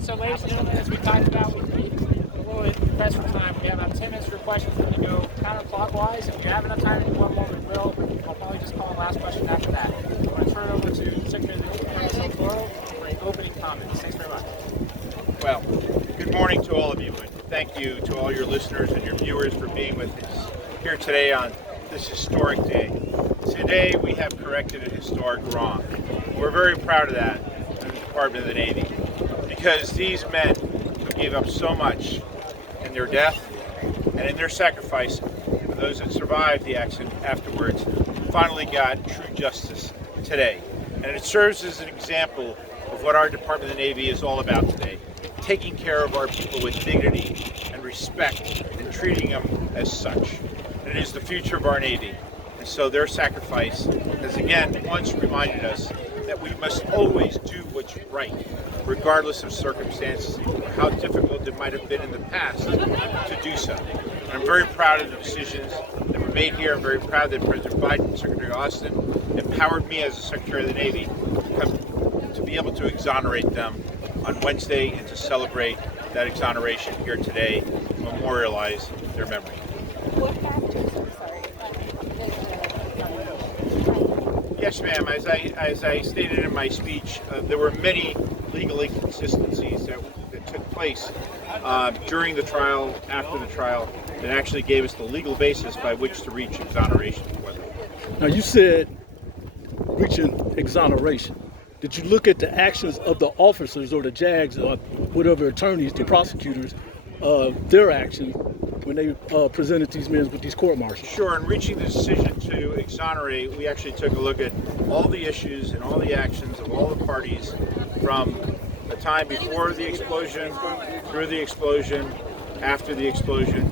So, ladies and gentlemen, as we talked about, we're a little bit pressed for time. We have about 10 minutes for questions. We're going to go counterclockwise. If you have enough time to do one more, we will. I'll probably just call the last question after that. I'm going to turn it over to Secretary of the Navy, Toro, for an opening comments. Thanks very much. Well, good morning to all of you, and thank you to all your listeners and your viewers for being with us here today on this historic day. Today we have corrected a historic wrong. We're very proud of that in the Department of the Navy, because these men who gave up so much in their death and in their sacrifice for those that survived the accident afterwards finally got true justice today. And it serves as an example of what our Department of the Navy is all about today, taking care of our people with dignity and respect and treating them as such. And it is the future of our Navy. And so their sacrifice has again once reminded us that we must always do what's right, regardless of circumstances, or how difficult it might have been in the past to do so. And I'm very proud of the decisions that were made here. I'm very proud that President Biden and Secretary Austin empowered me as the Secretary of the Navy to be able to exonerate them on Wednesday and to celebrate that exoneration here today, memorialize their memory. What factors, Yes, ma'am. As I stated in my speech, there were many legal inconsistencies that took place during the trial, after the trial, that actually gave us the legal basis by which to reach exoneration. Now, you said reaching exoneration. Did you look at the actions of the officers or the JAGs or whatever attorneys, the prosecutors, their actions when they presented these men with these court-martials? Sure. In reaching the decision to exonerate, we actually took a look at all the issues and all the actions of all the parties from the time before the explosion, through the explosion, after the explosion,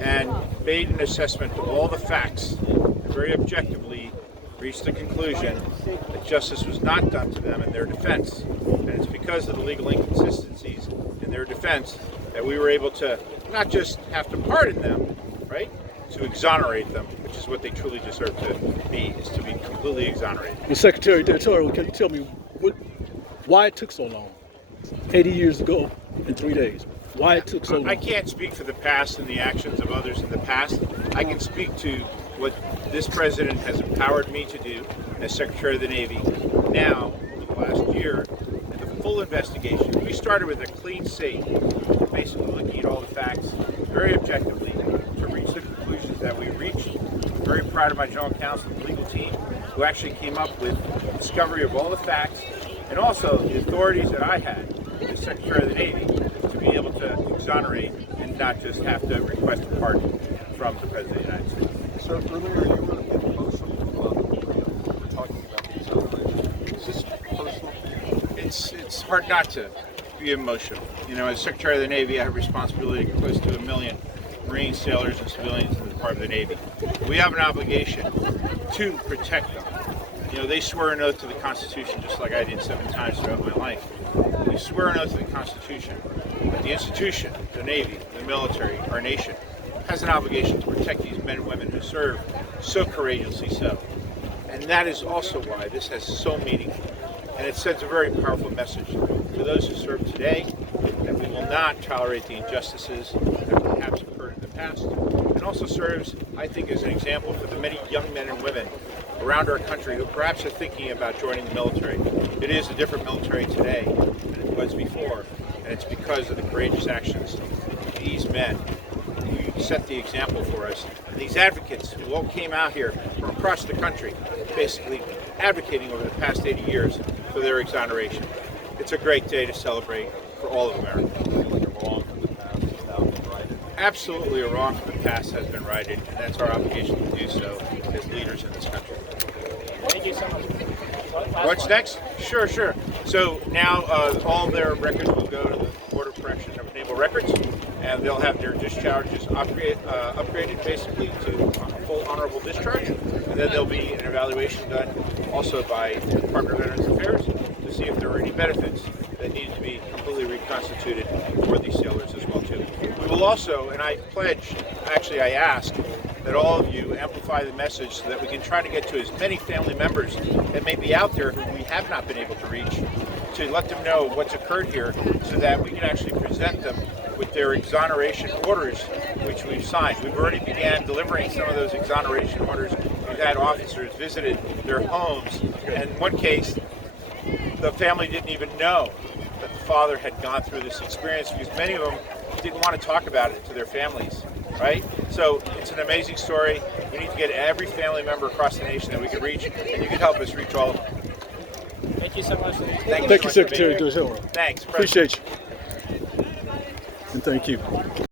and made an assessment of all the facts, and very objectively reached the conclusion that justice was not done to them in their defense. And it's because of the legal inconsistencies in their defense that we were able to not just have to pardon them, right, to exonerate them, which is what they truly deserve to be, is to be completely exonerated. Well, Secretary Toro, can you tell me why it took so long? 80 years ago in 3 days. Why it took so long? I can't speak for the past and the actions of others in the past. I can speak to what this president has empowered me to do as Secretary of the Navy now, over the last year, in the full investigation. We started with a clean slate, basically looking at all the facts very objectively to reach the conclusions that we reached. I'm very proud of my general counsel and legal team who actually came up with discovery of all the facts, and also the authorities that I had as Secretary of the Navy to be able to exonerate and not just have to request a pardon from the President of the United States. So earlier you were a bit emotional we're talking about the exoneration. Is this personal? It's hard not to be emotional. You know, as Secretary of the Navy, I have responsibility to close to 1 million Marine sailors and civilians in the Department of the Navy. We have an obligation to protect them. You know, they swear an oath to the Constitution just like I did 7 times throughout my life. We swear an oath to the Constitution. But the institution, the Navy, the military, our nation, has an obligation to protect these men and women who serve so courageously so. And that is also why this has so meaningful. And it sends a very powerful message to those who serve today that we will not tolerate the injustices that perhaps occurred in the past. It also serves, I think, as an example for the many young men and women around our country who perhaps are thinking about joining the military. It is a different military today than it was before, and it's because of the courageous actions of these men who set the example for us. And these advocates who all came out here from across the country, basically advocating over the past 80 years for their exoneration. It's a great day to celebrate for all of America. Absolutely, a wrong from the past has been righted, and that's our obligation to do so as leaders in this country. Thank you so much. What's next? Sure. So now all their records will go to the Board of Correction of Naval Records, and they'll have their discharges upgraded basically to full honorable discharge, and then there'll be an evaluation done also by the Department of Veterans Affairs to see if there are any benefits that need to be completely reconstituted for these sailors as well too. We will also, and I pledge, actually I ask, that all of you amplify the message so that we can try to get to as many family members that may be out there who we have not been able to reach to let them know what's occurred here so that we can actually present them with their exoneration orders, which we've signed. We've already began delivering some of those exoneration orders. We've had officers visited their homes, and in one case, the family didn't even know that the father had gone through this experience because many of them didn't want to talk about it to their families, right? So it's an amazing story. We need to get every family member across the nation that we can reach, and you can help us reach all of them. Thank you so much. Thank you, Secretary Dojero. Thanks. Appreciate you. And thank you.